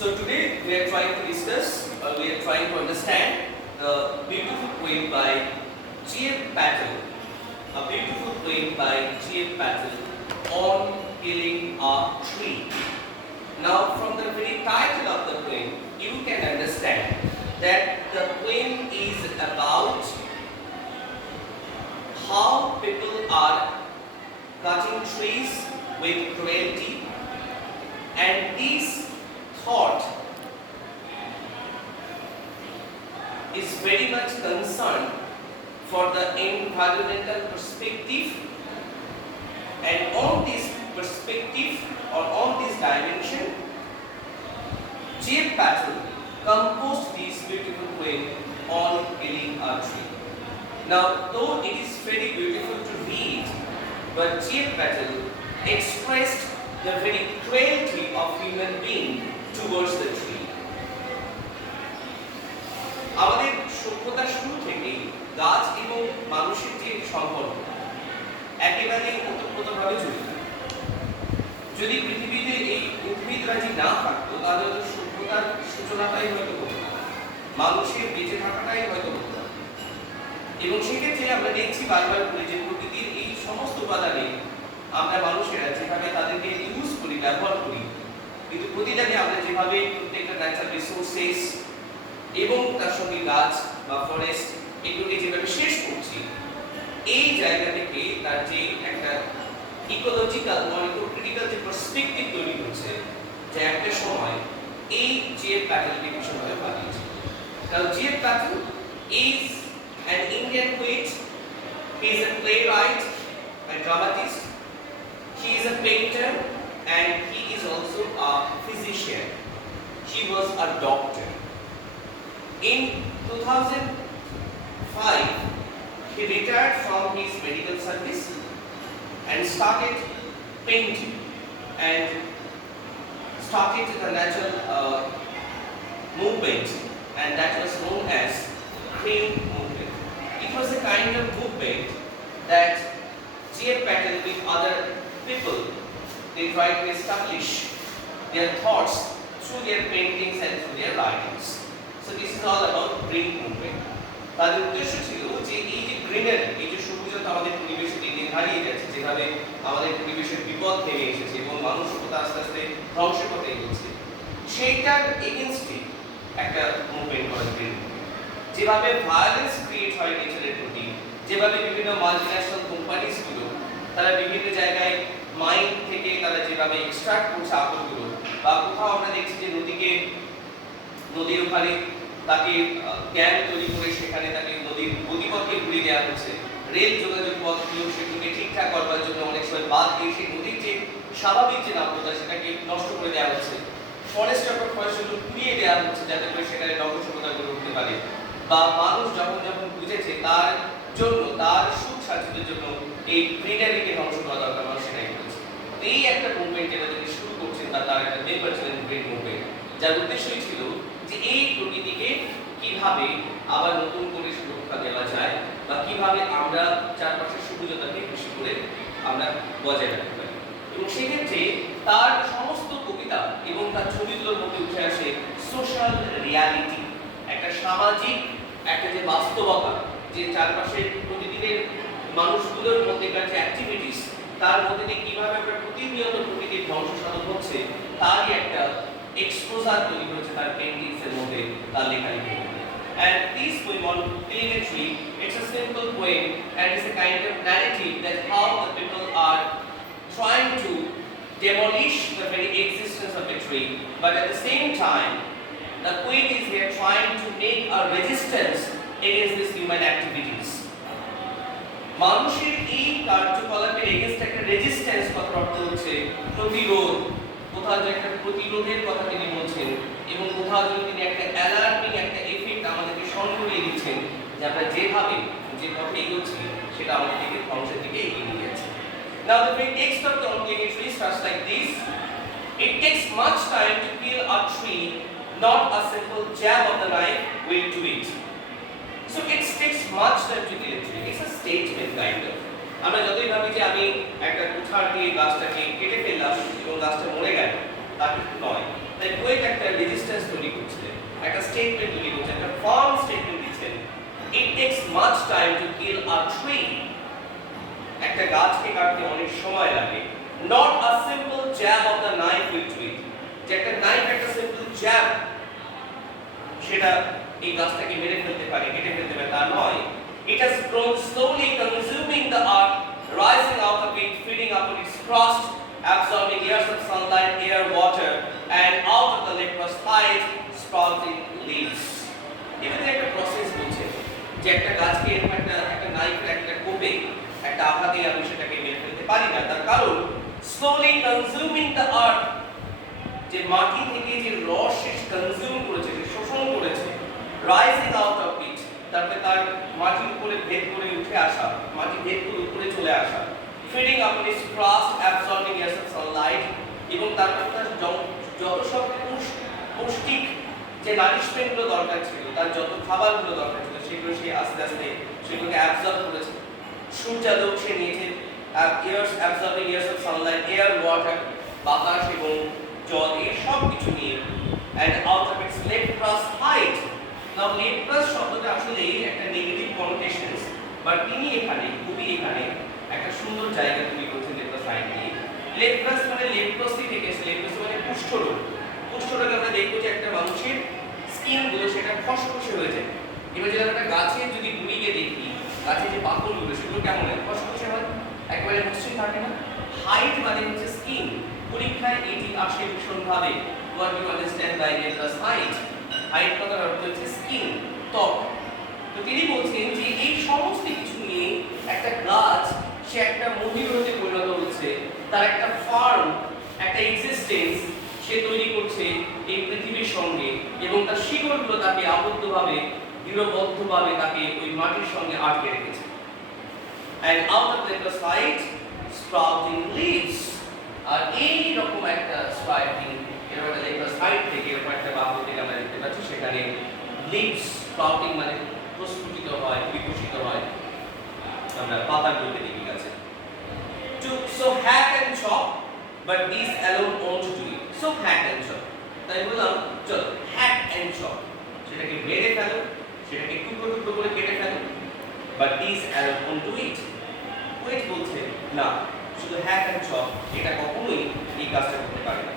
So today we are trying to discuss, we are trying to understand the beautiful poem by G.F. Patel, a beautiful poem by G.F. Patel on killing a tree. Now from the very title of the poem, you can understand that the poem is about how people are cutting trees with cruelty, and this thought is very much concerned for the environmental perspective, and on this perspective or on this dimension, G.F. Patel composed this beautiful poem on killing a tree. Now, though it is very beautiful to read, but G.F. Patel expressed the very cruelty of human being towards the tree. আমাদের সভ্যতার শুরু থেকেই গাছ এবং মানুষের যে সম্পর্ক একেবারে ওতপ্রোতভাবে জড়িত। যদি পৃথিবীতে এই উদ্ভিদরাজি না থাকতো তাহলে তো সভ্যতার সূচনাটাই হয়তো হতো না, মানুষের বেঁচে থাকাটাই হয়তো হতো না। এবং সেক্ষেত্রে আমরা দেখছি বারবার করে যে প্রকৃতির এই সমস্ত উপাদানে আমরা মানুষেরা যেভাবে তাদেরকে ইউজ করি, ব্যবহার করি, কিন্তু প্রতিদানে আমরা যেভাবে প্রত্যেকটা ন্যাচারাল রিসোর্সেস এবং তার সঙ্গে গাছ বা ফরেস্ট এগুলোকে যেভাবে শেষ করছি, এই জায়গা থেকে তার যে একটা ইকোলজিক্যাল বা ইকোক্রিটিক্যাল যে পার্সপেক্টিভ তৈরি হচ্ছে, যে একটা সময় এই G.F. প্যাটেলকে ভীষণভাবে বানিয়েছে। Now G.F. Patel is an Indian poet, he is a playwright, a dramatist, he is a painter, and he is also a physician. He was a doctor. In 2005, he retired from his medical service and started painting and started the natural movement, and that was known as green movement. It was a kind of movement that G.F. Patel with other people, they tried to establish their thoughts through their paintings and through their writings. So this is all about green movement. তাদের উদ্দেশ্য ছিল যে এই যে greenery, এই যে সবুজতা আমাদের পরিবেশে দিন দিন হারিয়ে যাচ্ছে, যেভাবে আমাদের পরিবেশের বিপদ নেমে এসেছে এবং মানুষ আস্তে আস্তে ধ্বংসের পথে এগোচ্ছে, সেইটার এগেইনস্টে একটা মুভমেন্ট করা গ্রিন মুভমেন্ট। যেভাবে ভায়োলেন্স ক্রিয়েট হয় নেচারের প্রতি, যেভাবে বিভিন্ন মাল্টিন্যাশনাল কোম্পানিজগুলো তারা বিভিন্ন জায়গায় মাইন থেকে তারা যেভাবে এক্সট্রাক্ট করছে আপেলগুলো, বা কোথাও আমরা দেখছি যে নদীর ওখানে তাকে ড্যাম তৈরি করে সেখানে তাকে নদীর গতিপথকে ঘুরিয়ে দেওয়া হচ্ছে, রেল যোগাযোগ পথগুলো সেগুলোকে ঠিকঠাক করবার জন্য অনেক সময় বাদ দিয়ে সেই নদীর যে স্বাভাবিক যে নাব্যতা সেটাকে নষ্ট করে দেওয়া হচ্ছে, ফরেস্ট ফরেস্টগুলো পুড়িয়ে দেওয়া হচ্ছে যাতে করে সেখানে নগর সভ্যতা গড়ে উঠতে পারে, বা মানুষ যখন বুঝেছে তার জন্য, তার সুখ স্বাচ্ছন্দ্যের জন্য এই গ্রিনারিকে ধ্বংস করা দরকার, মানুষ সেটাই করেছে। এই একটা মুভমেন্ট যেটা তিনি শুরু করছেন, তার একটা মেম্বার ছিলেন গ্রিন মুভমেন্ট, যার উদ্দেশ্যই ছিল যে এই প্রকৃতিকে কিভাবে আবার নতুন করে সুরক্ষা দেওয়া যায়, বা কিভাবে আমরা চারপাশের সবুজতাকে বেশি করে আমরা বজায় রাখতে পারি। এবং সেক্ষেত্রে তার সমস্ত কবিতা এবং তার ছবিগুলোর মধ্যে উঠে আসে সোশ্যাল রিয়ালিটি, একটা সামাজিক একটা যে বাস্তবতা, যে চারপাশের প্রতিদিনের মানুষগুলোর মধ্যেকার যে অ্যাক্টিভিটিস, তার মধ্যে দিয়ে কিভাবে আমরা প্রতিনিয়ত প্রকৃতির ধ্বংস সাধন হচ্ছে, তারই একটা exposure তৈরি হয়েছে তার পেইন্টিংস এর মধ্যে, তার লেখালেখির মধ্যে। And this poem on killing a tree, it's a simple poem and it's a kind of narrative that how the people are trying to demolish the very existence of a tree, but at the same time the poet is here trying to make a resistance against these human activities. মানুষের এই কার্যকলাপের against একটা resistance কথার অর্থ হচ্ছে প্রতিরোধ, কোথাও যে একটা প্রতিরোধের কথা তিনি বলছেন, এবং কোথাও যদি তিনি একটা অ্যালার্মিং একটা এফেক্ট আমাদেরকে স্মরণ করিয়ে দিচ্ছেন যে আমরা যেভাবে যে পথে এগোচ্ছি সেটা আমাদেরকে ধ্বংসের দিকে এগিয়ে নিয়ে যাচ্ছে। Now the very text of the On Killing a Tree starts like this: It takes much time to kill a tree, not a simple jab of the knife will do it. So it takes much time to kill a tree. It's a statement kind of. আমরা যতই ভাবি যে আমি একটা কুঠার দিয়ে গাছটাকে কেটে ফেললাম এবং গাছটা মরে গেল, তা কিন্তু নয়। তাই কুয়েট একটা রেজিস্ট্যান্স তৈরি করছিলেন, একটা স্টেটমেন্ট তৈরি করছেন, একটা ফার্ম স্টেটমেন্ট দিচ্ছেন। It takes much time to kill a tree. একটা গাছকে কাটতে অনেক সময় লাগে। Not a simple jab of the knife will do it. যে একটা নাইফ একটা সিম্পল জ্যাব সেটা এই গাছটাকে মেরে ফেলতে পারে, কেটে ফেলতে পারে, তা নয়। It has grown slowly, consuming the earth, rising out of it, feeding upon its crust, absorbing years of sunlight, air, water, and out of the leprous height, sprouting leaves. এখানে একটা প্রসেস বলছে যে একটা গাছকে এরকম একটা নাইফের একটা কোপে একটা আঘাতে আমি সেটাকে মেরে ফেলতে পারি না। তার কারণ slowly consuming the earth, যে মাটি থেকে যে রস সে কনজিউম করেছে, যে শোষণ করেছে, রাইজিং আউট অফ ইট, তারপরে তার মাটির উপরে ভেদ করে উঠে আসা, মাটি ভেদ করে উপরে চলে আসা, feeding upon its crust, absorbing years of sunlight, এবং তারপর তার যত সব পৌষ্টিক যে নারিশমেন্টগুলো দরকার ছিল, তার যত খাবারগুলো দরকার ছিল, সেগুলো সে আস্তে আস্তে সেগুলোকে অ্যাবসর্ব করেছে। সূর্যালোক সে নিয়েছে, years absorbing years of sunlight, air, water, বাতাস এবং জল, এই সব কিছু নিয়ে, and out of its leprous height. Now leprous শব্দটা আসলে একটা নেগেটিভ কনোটেশনস, বাট তিনি এখানে কবি এখানে একটা সুন্দর জায়গা তৈরি করছেন leprous height নিয়ে। leprous মানে leprosy থেকে এসে, leprosy মানে কুষ্ঠরোগ। কুষ্ঠরোগে আমরা দেখব যে একটা মানুষের স্কিন গুলো সেটা খসখসে হয়ে যায়। এবার যদি আমরা গাছের যদি গুঁড়িকে দেখি, গাছের যে বাকলগুলো সেগুলো কেমন হয়? খসখসে হয়, একেবারে মসৃণ থাকে না। হাইট মানে হচ্ছে স্কিন। পরীক্ষায় এটি আসে ভীষণভাবে, what you understand by leprous height. Height কথার অর্থ হচ্ছে স্কিন, ত্বক। তো তিনি বলছেন যে এই সমস্ত কিছু নিয়ে একটা গাছ সে একটা মহিরুহে পরিণত হচ্ছে, তার একটা ফার্ম, একটা এক্সিস্টেন্স সে তৈরি করছে এই পৃথিবীর সঙ্গে, এবং তার শিকড়গুলো তাকে আবদ্ধভাবে, দৃঢ়বদ্ধভাবে তাকে ওই মাটির সঙ্গে আটকে রেখেছে। And out of leprous height sprouting leaves. আর এই রকম একটা স্প্রাউটিং, এরকম একটা leprous height থেকে এরকম একটা বাক্য থেকে আমরা দেখতে পাচ্ছি, সেখানে লিভস স্প্রাউটিং মানে প্রস্ফুটিত হয়, বিকশিত হয়, আমরা পাতাগুলোকে দেখি গাছে। So hack and chop, but these alone won't do it. So hack and chop. তাই বললাম চলো hack and chop, সেটাকে মেরে ফেলো, সেটাকে টুকরো টুকরো করে কেটে ফেলো, but these alone won't do it. KUET বলছে না, শুধু হ্যাক এন্ড চপ এটা কখনোই এই কাজটা করতে পারে না,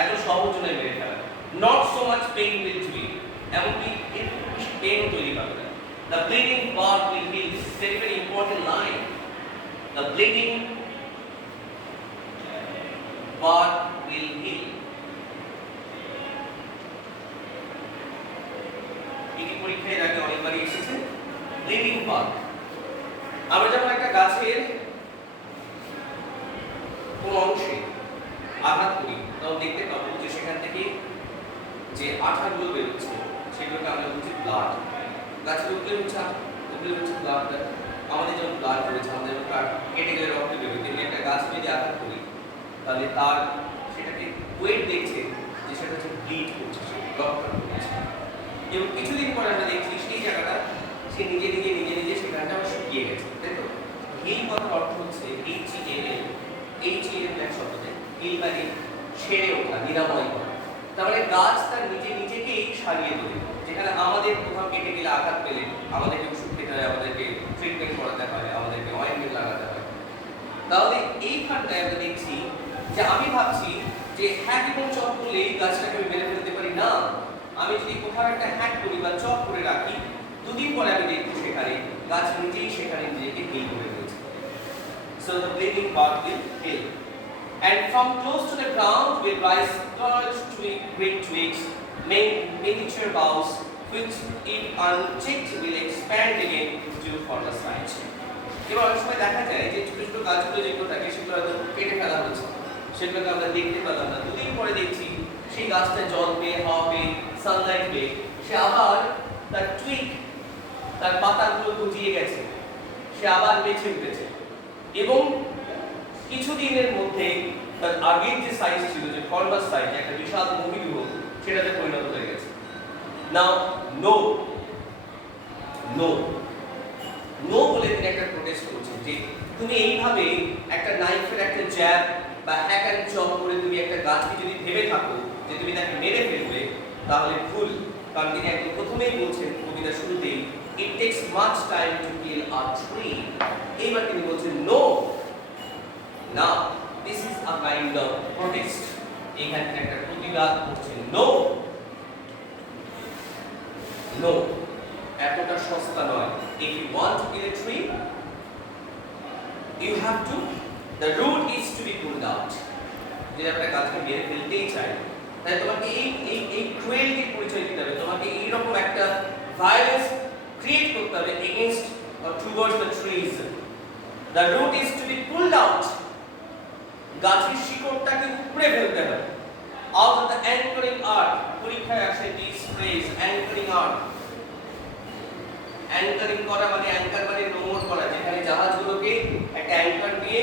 এত সহজ নয় মেরে ফেলা। Not so much pain will do it, এমনকি এর বেশি পেইন তৈরি হবে না। The bleeding bird will heal, this is very very important line. The bleeding bird will heal. এটি পরীক্ষায় আগে অনেকবারই এসেছে। ব্লিডিং বার্ড, আমরা যখন একটা গাছের কোন অংশে আঘাত করি তখন দেখতে পাবো যে সেখান থেকে যে আঠাগুলো বেরোচ্ছে সেগুলোকে আমরা বলছি ব্লাড। গাছের উপরে হচ্ছে ব্লাড। আমাদের যেমন ব্লাড বেরোচ্ছে, আমাদের কেটে গেলে রক্ত বেরোয়, তেমনি একটা গাছ যদি আঘাত করি তাহলে তার সেটাকে ওয়েট দেখছে যে সেটা হচ্ছে ব্লিড করছে, রক্ত করছে, এবং কিছুদিন পরে আমরা দেখছি সেই জায়গাটা সে নিজে নিজে সেখানটা শুকিয়ে গেছে, তাই তো? এই কথার অর্থ হচ্ছে HEAL শব্দতে হিল মানে ছেড়ে ওঠা, নিরাময় করা। তার মানে গাছ তার নিজেকেই সারিয়ে তোলে। যেখানে আমাদের কোথাও কেটে গেলে, আঘাত পেলে আমাদেরকে ওষুধ খেতে হয়, আমাদেরকে ট্রিটমেন্ট করাতে হয়, আমাদেরকে অয়েন্টমেন্ট লাগাতে হয়। তাহলে এইখানটায় আমরা দেখছি যে আমি ভাবছি যে হ্যাক এবং চপ করলে এই গাছটাকে আমি মেরে ফেলতে পারি না। আমি যদি কোথাও একটা হ্যাক করি বা চপ করে রাখি, দুদিন পরে আমি দেখব সেখানে গাছ নিজেই সেখানে নিজেকে হিল করে ফেলছে। So the bleeding part will heal. And from close to the ground will rise curved green twigs, miniature boughs, which if unchecked will expand again to further size. এবার অনেক সময় দেখা যায় যে ছোট ছোট গাছগুলো যেগুলো থাকে সেগুলো হয়তো কেটে ফেলা হচ্ছে, সেগুলোকে আমরা দেখতে পেলাম না। দুদিন পরে দেখছি সেই গাছটা জল পেয়ে, হাওয়া পেয়ে, সানলাইট পেয়ে সে আবার তার টুইগ, তার পাতাগুলো গজিয়ে গেছে, সে আবার বেঁচে উঠেছে, এবং কিছুদিনের মধ্যে তার আগের যে সাইজ ছিল, যে ফর্মাস সাইজ, একটা বিশাল মহিরুহ, সেটাতে পরিণত হয়ে গেছে। নাও নো বলে তিনি একটা প্রোটেস্ট করছেন যে তুমি এইভাবে একটা নাইফের একটা জ্যাব বা হ্যাক অ্যান্ড চপ করে তুমি একটা গাছকে যদি ভেবে থাকো যে তুমি তাকে মেরে ফেলবে, তাহলে ভুল। কারণ তিনি একদম প্রথমেই বলছেন কবিতার শুরুতেই, it takes much time to kill a tree. এইবার তিনি বলছেন no, now this is a kind of protest. এখানে একটা প্রতিবাদ করছেন, no, no, এতটা সস্তা নয়। if you want to kill a tree, you have to, the root is to be pulled out. যদি একটা গাছকে মেরে ফেলতেই চাই, তাই তোমাকে এই ক্রুয়েলটির পরিচয় দিতে হবে, তোমাকে এইরকম একটা ভায়োলেন্স ক্রিয়েট করতে হবে against or towards the trees. The root is to be pulled out. গাছের শিকড়টাকে উপড়ে ফেলতে হবে। out of the anchoring earth. পরীক্ষায় আসে this phrase anchoring earth. Anchoring করা মানে অ্যাঙ্কার মানে নোঙর করা, যেখানে জাহাজগুলোকে একটা অ্যাঙ্কার দিয়ে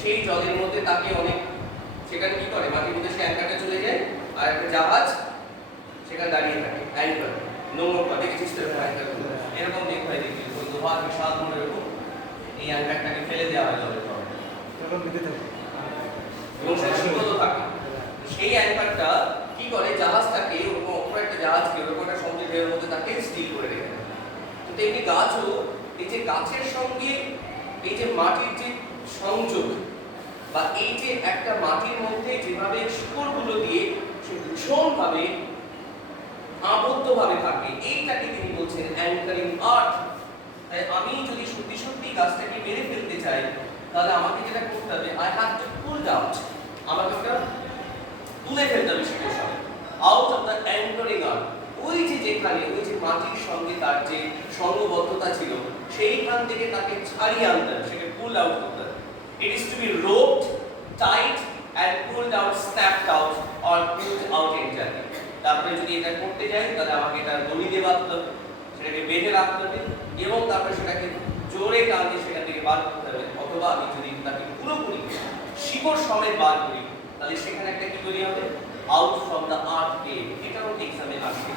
সেই জলের মধ্যে তাকে অনেক, সেখানে কি করে মাটির মধ্যে সেই অ্যাঙ্কারটা চলে যায় আর একটা জাহাজ সেখানে দাঁড়িয়ে থাকে, অ্যাঙ্কার নোঙর করা। দেখেছিস তো অ্যাঙ্কার এরকম দেখতে হয়, দেখবি ওই লোহার বিশাল মনে এরকম এই অ্যাঙ্কারটাকে ফেলে দেওয়া হয় জলের পরে এবং সেটা সুগত থাকে। সেই অ্যাঙ্কারটা কি করে জাহাজটাকে ওরকম অপর একটা জাহাজকে ওরকম একটা সমুদ্রের ঢেউয়ের মধ্যে তাকে স্টিল করে রেখে দেয়। তেমনি গাছও এই যে গাছের সঙ্গে এই যে মাটির যে সংযোগ বা এই যে একটা মাটির মধ্যে যেভাবে শিকড়গুলো দিয়ে সে ভীষণভাবে আবদ্ধভাবে থাকে, এইটাকে তিনি বলছেন অ্যাঙ্কারিং আর্থ। তাই আমি যদি সত্যি সত্যি গাছটাকে মেরে ফেলতে চাই, তাহলে আমাকে যেটা করতে হবে, I have to pool out, আমাকে ওটা তুলে ফেলতে হবে সেটার সঙ্গে আউট অফ দ্য অ্যাঙ্কারিং আর্থ। ওই যে যেখানে ওই যে মাটির সঙ্গে তার যে সঙ্গবদ্ধতা ছিল, সেইখান থেকে তাকে ছাড়িয়ে আনতে হবে, সেটাকে পুল আউট করতে হবে। It is to be roped, tight and pulled out, snapped out or pulled out entirely. তারপরে যদি এটা করতে যাই, তাহলে আমাকে এটা দড়ি দিয়ে বাঁধতে হবে, সেটাকে বেঁধে রাখতে হবে এবং তারপরে সেটাকে জোরে টান দিয়ে সেখান থেকে বার করতে হবে। অথবা আমি যদি তাকে পুরোপুরি শিকড় সমেত বার করি, তাহলে সেখানে একটা কি তৈরি হবে, out from the earth cave. এটাও এক্সামে আসে,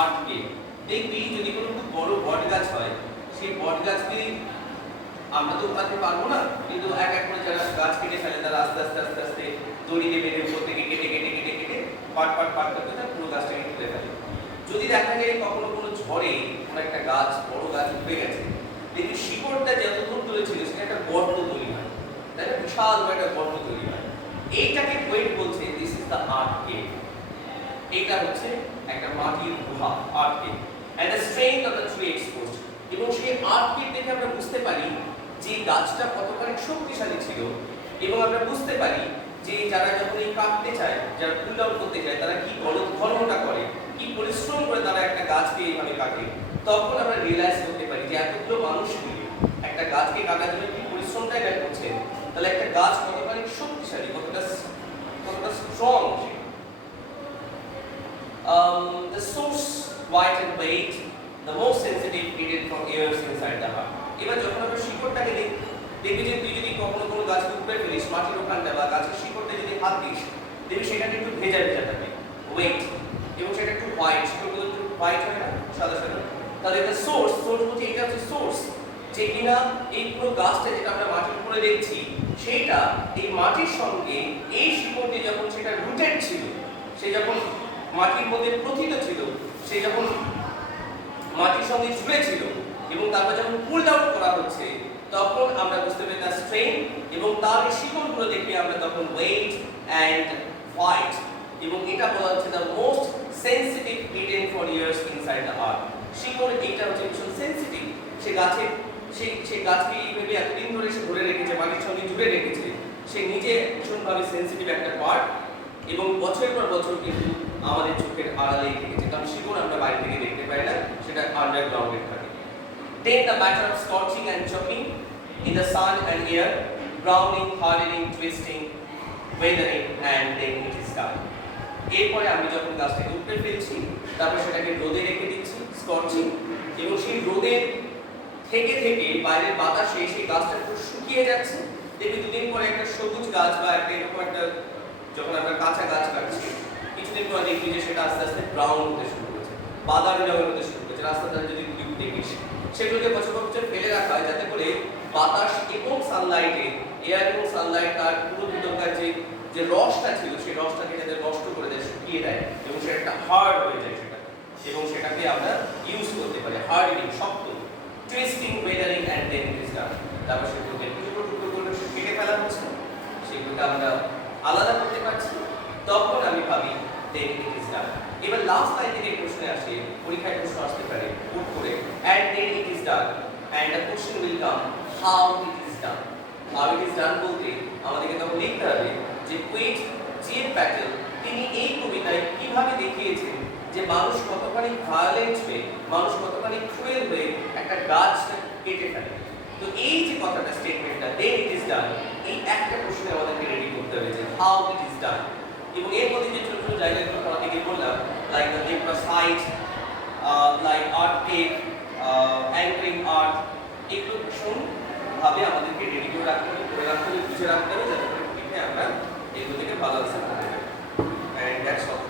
আর্থ কেভ। দেখবি যদি কোনো খুব বড় বট গাছ হয়, সেই বট গাছকে আমরা তো উঠাতে পারবো না, কিন্তু এক এক করে যারা গাছ কেটে ফেলে তারা আস্তে আস্তে আস্তে আস্তে দড়ি দিয়ে বেঁধে উপর থেকে কেটে কেটে কেটে কেটে পাট পাট পাট করতে তার পুরো গাছটাকে তুলে ফেলে। যদি দেখা যায় কখনো কোনো ঝড়ে কোনো একটা গাছ, বড় গাছ উঠে গেছে, দেখবি শিকড়টা যত দূর তুলেছিল সেটা একটা গর্ত তৈরি হয়, তাই না, বিশাল একটা গর্ত তৈরি হয়। এইটাকে ওয়েট বলছে this is the earth cave. এটা হচ্ছে একটা মাটির গুহা, earth cave, and the strength of the tree exposed. এবং সেই আর্থ কেভ দেখে আমরা বুঝতে পারি যে গাছটা কতখানি শক্তিশালী ছিল, এবং আমরা বুঝতে পারি যে যারা যখন এই কাটতে চায়, যারা পুল ডাউন করতে চায়, তারা কি কর্মটা করে, কি পরিশ্রম করে তারা একটা গাছকে এইভাবে কাটে। তখন আমরা রিয়েলাইজ করতে পারি যে এতগুলো মানুষ মিলে একটা গাছকে কাটার জন্য কি পরিশ্রমটা এটা করছে, তাহলে একটা গাছ কতখানি শক্তিশালী, কতটা strong. The source white and weight, the most sensitive needed for ears inside the heart. এবার যখন আমরা শিকড়টাকে দেখবি যে তুই যদি কখনো কোনো গাছকে উপরে ফেলিস মাটির ওখানটা বা গাছের শিকড়টা যদি হাত দিস, দেখবি সেখানে একটু ভেজা ভেজা থাকে, ওয়েট, এবং সেটা একটু হোয়াইট, শিকড়গুলো একটু হোয়াইট হয় না, সাদা সাদা। তাহলে এটা সোর্স বলতে এটা হচ্ছে সোর্স, যে কিনা এই পুরো গাছটা যেটা আমরা মাটির উপরে দেখছি, সেইটা এই মাটির সঙ্গে এই শিকড়টি যখন সেটা রুটেড ছিল, সে যখন মাটির মধ্যে প্রথিত ছিল, সে যখন মাটির সঙ্গে জুড়ে ছিল, এবং তারপর যখন পুলড আউট করা হচ্ছে, তখন আমরা বুঝতে পারি তার স্ট্রেংথ, এবং তার শিকড়গুলো দেখে আমরা তখন ওয়েট অ্যান্ড হোয়াইট। এবং এটা বলা হচ্ছে the most sensitive hidden for years inside the earth. শিকড় এইটা হচ্ছে ভীষণ সেনসিটিভ, সে গাছকে এইভাবে এতদিন ধরে সে ধরে রেখেছে, মাটির সঙ্গে জুড়ে রেখেছে, সে নিজে ভীষণভাবে সেনসিটিভ একটা পার্ট, এবং বছরের পর বছর কিন্তু আমাদের চোখের আড়ালেই থেকেছে, কারণ শিকড় আমরা বাইরে থেকে দেখতে পাই না, সেটা আন্ডারগ্রাউন্ডে থাকে। Then the matter of scorching and chopping in the sun and air, browning, hardening, twisting, weathering, and then it is done. এরপরে আমি যখন গাছটাকে উপড়ে ফেলছি, তারপর সেটাকে রোদে রেখে দিচ্ছি, স্কর্চিং, এবং সেই রোদে থেকে থেকে বাইরের বাতাসে সেই গাছটা পুরো শুকিয়ে যাচ্ছে। দেখবি দুদিন পরে একটা সবুজ গাছ বা একটা এরকম একটা, যখন আমরা কাঁচা গাছ কাটছি, কিছুদিন পরে দেখবি যে সেটা আস্তে আস্তে ব্রাউন হতে শুরু করেছে, বাদামি রঙের হতে শুরু করেছে। রাস্তার ধারে যদি দেখিস, সেগুলোকে বছর বছর ফেলে রাখা হয়, যাতে করে বাতাস এবং সানলাইটে, এয়ার এবং সানলাইট তার পুরো ভিতরকার যে রসটা ছিল, সেই রসটাকে যাতে নষ্ট করে দেয়, ঢুকিয়ে দেয় এবং সেটা একটা হার্ড হয়ে যায় সেটা, এবং সেটাকে আমরা ইউজ করতে পারি। হার্ডনিং, শক্ত, twisting, weathering and then it is done. তারপর সেগুলোকে টুকরো টুকরো করে কেটে ফেলা হচ্ছে, সেগুলোকে আমরা আলাদা করতে পারছি, তখন আমি ভাবি দেন ইট ইজ ডান। এবার লাস্ট লাইন থেকে প্রশ্নে আসে, পরীক্ষায় প্রশ্ন আসতে পারে পুট করে and then it is done and the question will come how it is done. How it is done বলতে আমাদেরকে তখন লিখতে হবে যে পোয়েট জি.এফ. প্যাটেল তিনি এই কবিতায় কিভাবে দেখিয়েছেন যে মানুষ কতখানি ভায়োলেন্ট হয়ে, মানুষ কতখানি ক্রুয়েল হয়ে একটা গাছ কেটে ফেলে। তো এই যে কথাটা, স্টেটমেন্টটা দেন ইট ইজ ডান, এই একটা প্রশ্নে আমাদেরকে রেডি করতে হবে যে হাউ ইট ইজ ডান। এবং এর মধ্যে যে ছোট ছোট জায়গাগুলো তোমাকে বললাম, like the paper site, like art tech, anchoring art, এগুলো ভীষণভাবে আমাদেরকে রেডি করে রাখতে হবে, করে রাখতে হবে, বুঝে রাখতে হবে, যাতে করে পরীক্ষায় আমরা এগুলো থেকে ভালো আনসার করতে পারি। And that's all.